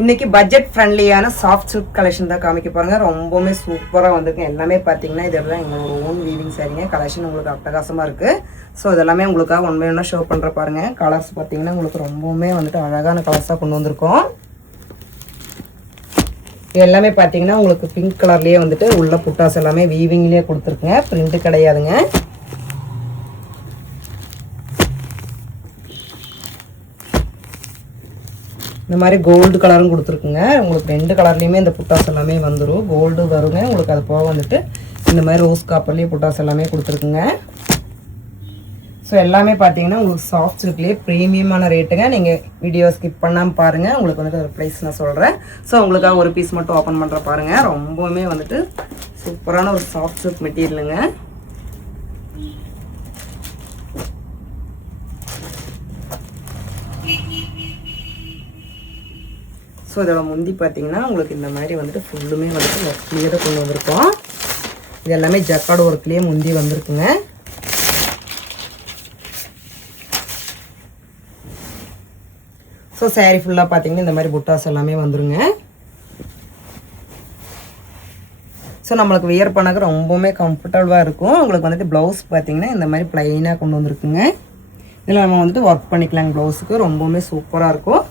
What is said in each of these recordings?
இன்னைக்கு budget ஃப்ரெண்ட்லியான soft silk collection தான் காமிக்க பாருங்க. ரொம்பவுமே சூப்பராக வந்திருக்கு. எல்லாமே பார்த்தீங்கன்னா இதெல்லாம் எங்களோட ஓன் வீவிங் சாரீங்க. கலெக்ஷன் உங்களுக்கு அட்டகாசமாக இருக்குது. ஸோ இதெல்லாமே உங்களுக்காக ஒன் பை ஒன்றா ஷோ பண்ணுற பாருங்க. கலர்ஸ் பார்த்தீங்கன்னா உங்களுக்கு ரொம்பவுமே வந்துட்டு அழகான கலர்ஸாக கொண்டு வந்திருக்கோம். இது எல்லாமே பார்த்தீங்கன்னா உங்களுக்கு பிங்க் கலர்லேயே வந்துட்டு உள்ள புட்டாஸ் எல்லாமே வீவிங்லேயே கொடுத்துருக்குங்க. பிரிண்ட் கிடையாதுங்க. இந்த மாதிரி கோல்டு கலரும் கொடுத்துருக்குங்க. உங்களுக்கு ரெண்டு கலர்லேயுமே இந்த புட்டாஸ் எல்லாமே வந்துடும். கோல்டு வருங்க. உங்களுக்கு அது போக வந்துட்டு இந்த மாதிரி ரோஸ் காப்பர்லேயே புட்டாஸ் எல்லாமே கொடுத்துருக்குங்க. ஸோ எல்லாமே பார்த்தீங்கன்னா உங்களுக்கு சாஃப்ட் சில்க்லேயே ப்ரீமியமான ரேட்டுங்க. நீங்கள் வீடியோ ஸ்கிப் பண்ணாமல் பாருங்கள். உங்களுக்கு வந்துட்டு ஒரு ப்ரைஸ் நான் சொல்கிறேன். ஸோ உங்களுக்காக ஒரு பீஸ் மட்டும் ஓப்பன் பண்ணுற பாருங்கள். ரொம்பவுமே வந்துட்டு சூப்பரான ஒரு சாஃப்ட் சில்க் மெட்டீரியலுங்க. ஸோ இதோட முந்தி பார்த்தீங்கன்னா உங்களுக்கு இந்த மாதிரி வந்துட்டு ஃபுல்லுமே வந்துட்டு ஒர்க்லேயே தான் கொண்டு வந்திருக்கோம். இது எல்லாமே ஜக்கார்டு ஒர்க்லேயே முந்தி வந்திருக்குங்க. ஸோ சாரீ ஃபுல்லாக பார்த்தீங்கன்னா இந்த மாதிரி புட்டாஸ் எல்லாமே வந்துருங்க. ஸோ நம்மளுக்கு வியர் பண்ணாக்க ரொம்பவுமே கம்ஃபர்டபுளாக இருக்கும். உங்களுக்கு வந்துட்டு ப்ளவுஸ் பார்த்தீங்கன்னா இந்த மாதிரி ப்ளைனாக கொண்டு வந்திருக்குங்க. இதில் நம்ம வந்துட்டு ஒர்க் பண்ணிக்கலாங்க. ப்ளவுஸுக்கு ரொம்பவுமே சூப்பராக இருக்கும்.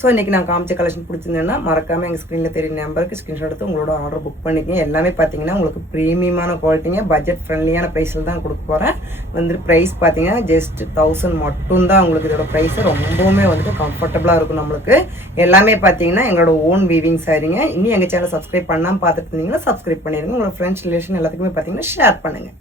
ஸோ இன்றைக்கி நான் காமிச்ச கலெக்ஷன் பிடிச்சிருந்தேன்னா மறக்காமல் எங்கள் ஸ்க்ரீனில் தெரியும் நம்பருக்கு ஸ்க்ரீன்ஷாட் எடுத்து உங்களோட ஆர்டர் புக் பண்ணிக்கங்க. எல்லாமே பார்த்தீங்கன்னா உங்களுக்கு ப்ரீமியமான குவாலிட்டிங்க. பட்ஜெட் ஃப்ரெண்ட்லியான ப்ரைஸில் தான் கொடுக்க போகிறேன். வந்துட்டு ப்ரைஸ் பார்த்தீங்கன்னா ஜஸ்ட் 1000 மட்டும்தான். உங்களுக்கு இதோட ப்ரைஸு ரொம்பவுமே வந்துட்டு கம்ஃபர்டபுளாக இருக்கும். நம்மளுக்கு எல்லாமே பார்த்தீங்கன்னா எங்களோட ஓன் வீவிங் சாரீங்க. இன்னும் எங்கள் சேனல் சப்ஸ்கிரைப் பண்ணாமல் பார்த்துட்டு இருந்தீங்கன்னா சப்ஸ்கிரைப் பண்ணிடுங்க. உங்களோட ஃப்ரெண்ட்ஸ் ரிலேஷன் எல்லாத்துக்குமே பார்த்தீங்கன்னா ஷேர் பண்ணுங்கள்.